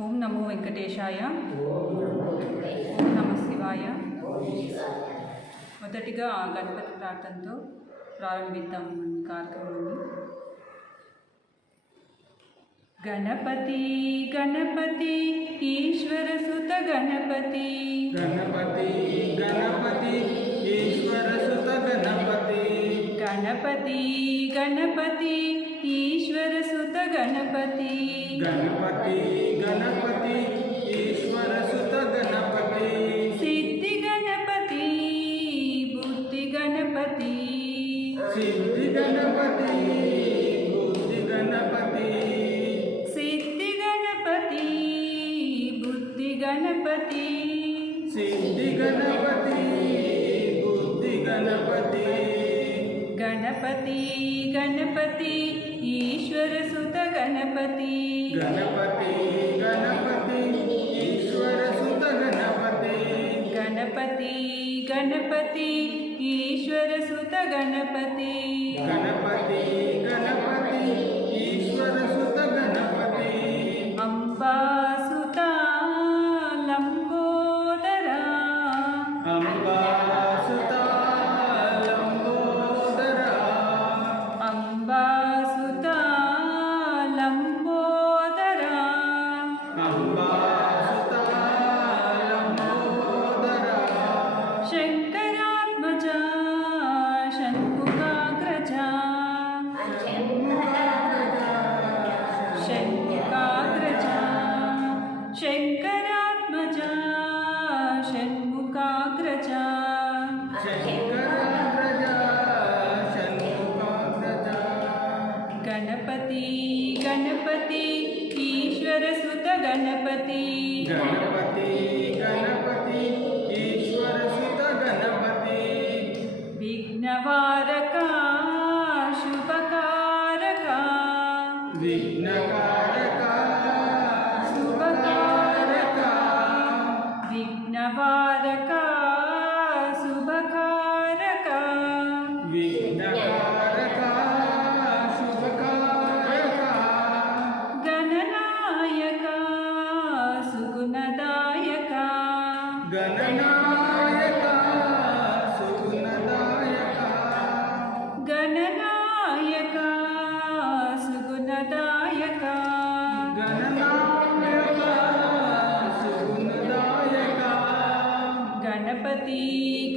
ఓం నమో వెంకటేశాయ. ఓం నమ శివాయ. మొదటిగా గణపతి ప్రార్థనతో ప్రారంభిద్దాం కార్యక్రమాన్ని. గణపతి గణపతి ఈశ్వర సుత గణపతి. గణపతి గణపతి ఈశ్వర సుత గణపతి. గణపతి గణపతి ఈశ్వర సుత గణపతి గణపతి గణపతి ఈశ్వర సుత గణపతి సిద్ధి గణపతి బుద్ధి గణపతి సిద్ధి గణపతి బుద్ధి గణపతి సిద్ధి గణపతి బుద్ధి గణపతి సిద్ధి గణపతి బుద్ధి గణపతి గణపతి గణపతి ఈశ్వర సుత గణపతి గణపతి గణపతి ఈశ్వర సుత గణపతి గణపతి గణపతి ఈశ్వర సుత గణపతి గణపతి గణపతి ఈశ్వర సుత గణపతి అంబా గణపతి గణపతి ఈశ్వర సుత గణపతి గణపతి గణపతి ఈశ్వర సుత గణపతి విఘ్నవారక శుభకారక విఘ్నకారక గణనాయక సుగుణదాయక గణనాయక సుగుణదాయక గణపతి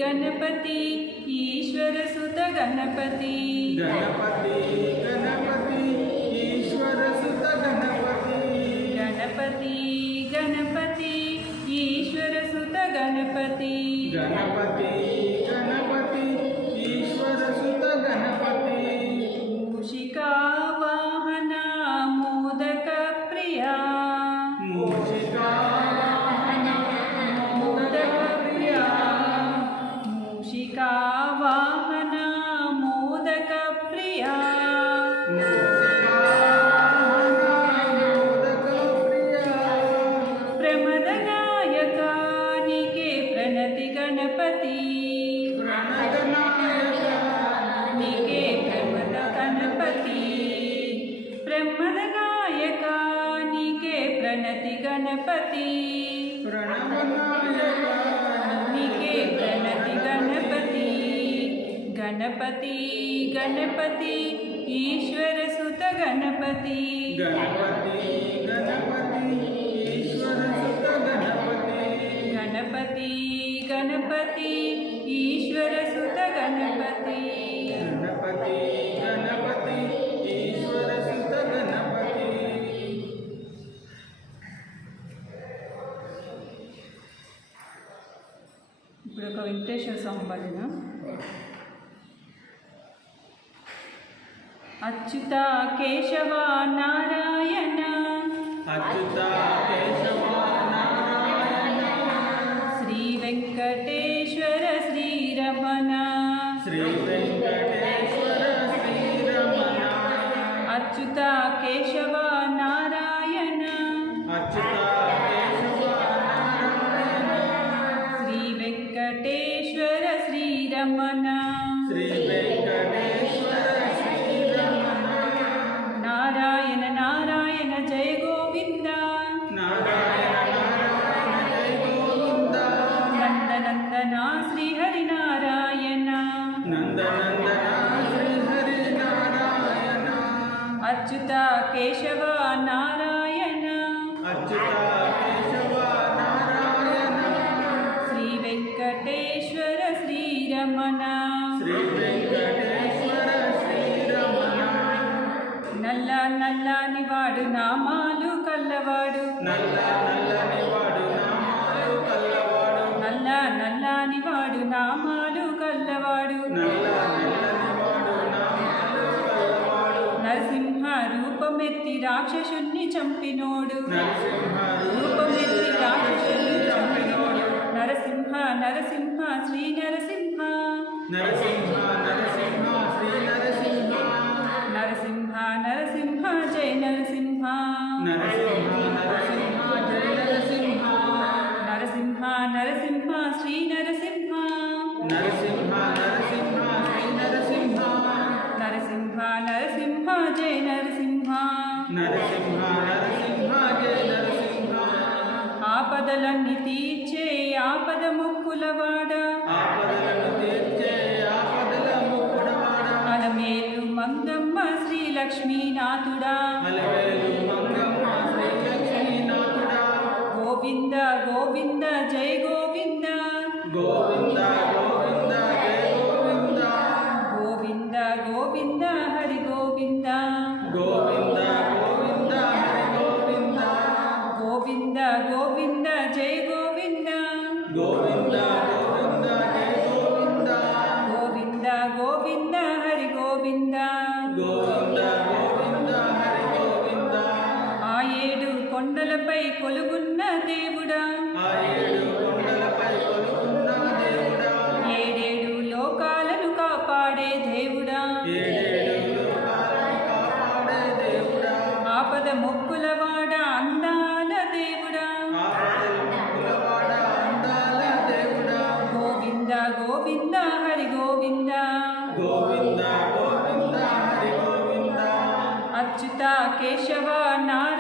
గణపతి ఈశ్వర సుత గణపతి గణపతి గణపతి ఈశ్వర సుత గణపతి గణపతి గణపతి ఈశ్వర సుత గణపతి గణపతి ప్రమదనాయకానికే ప్రణతి గణపతి నీకే ప్రణతి గణపతి గణపతి గణపతి ఈశ్వర సుత గణపతి గణపతి గణపతి ఈశ్వర సుత గణపతి గణపతి గణపతి ఈశ్వర సుత ఇప్పుడు ఒక వెంకటేశ్వర స్వామి భజన అచ్యుత కేశవ నారాయణ. అచ్యుత కేశవ నారాయణ. శ్రీ వెంకటేశ్వర రమణ శ్రీ వెంకటేశ్వర శ్రీ రమణ నారాయణ నారాయణ జయ గోవింద నారాయణ నారాయణ జయ నారాయణ నందనందన అచ్యుత కేశవ నారాయణ అచ్యుత శ్రీరమణ నల్ల నల్లని వాడు నామాలు కల్లవాడు నల్ల నల్లని వాడు నామాలు కల్లవాడు నరసింహ రూపమెత్తి రాక్షసుణ్ణి చంపినోడు నరసింహ రూపమెత్తి రాక్షసుణ్ణి చంపినోడు నరసింహ నరసింహ శ్రీ నరసింహ. నరసింహ నరసింహ శ్రీ నరసింహ. నరసింహ నరసింహ జయ నరసింహ. నరసింహ నరసింహ జయ నరసింహ. నరసింహ నరసింహ శ్రీ నరసింహ. నరసింహ నరసింహ శ్రీ నరసింహ. నరసింహ నరసింహ జయ నరసింహ. నరసింహ నరసింహ జయ నరసింహ. ఆపదలన్నీ లక్ష్మీనాథుడా గోవింద గోవింద జయ గోవింద గోవింద గోవింద. జయ గోవింద గోవింద గోవింద హరి గోవింద. గోవింద గోవింద హరి గోవింద. గోవింద గోవింద జయ గోవింద గోవింద గోవింద జయ గోవింద గోవింద గోవింద హరి గోవింద గోవింద. ముక్కులవాడ అందాల దేవుడా. గోవింద గోవింద హరి గోవింద. గోవింద గోవింద హరి గోవింద. అచ్యుత కేశవ నారాయణ.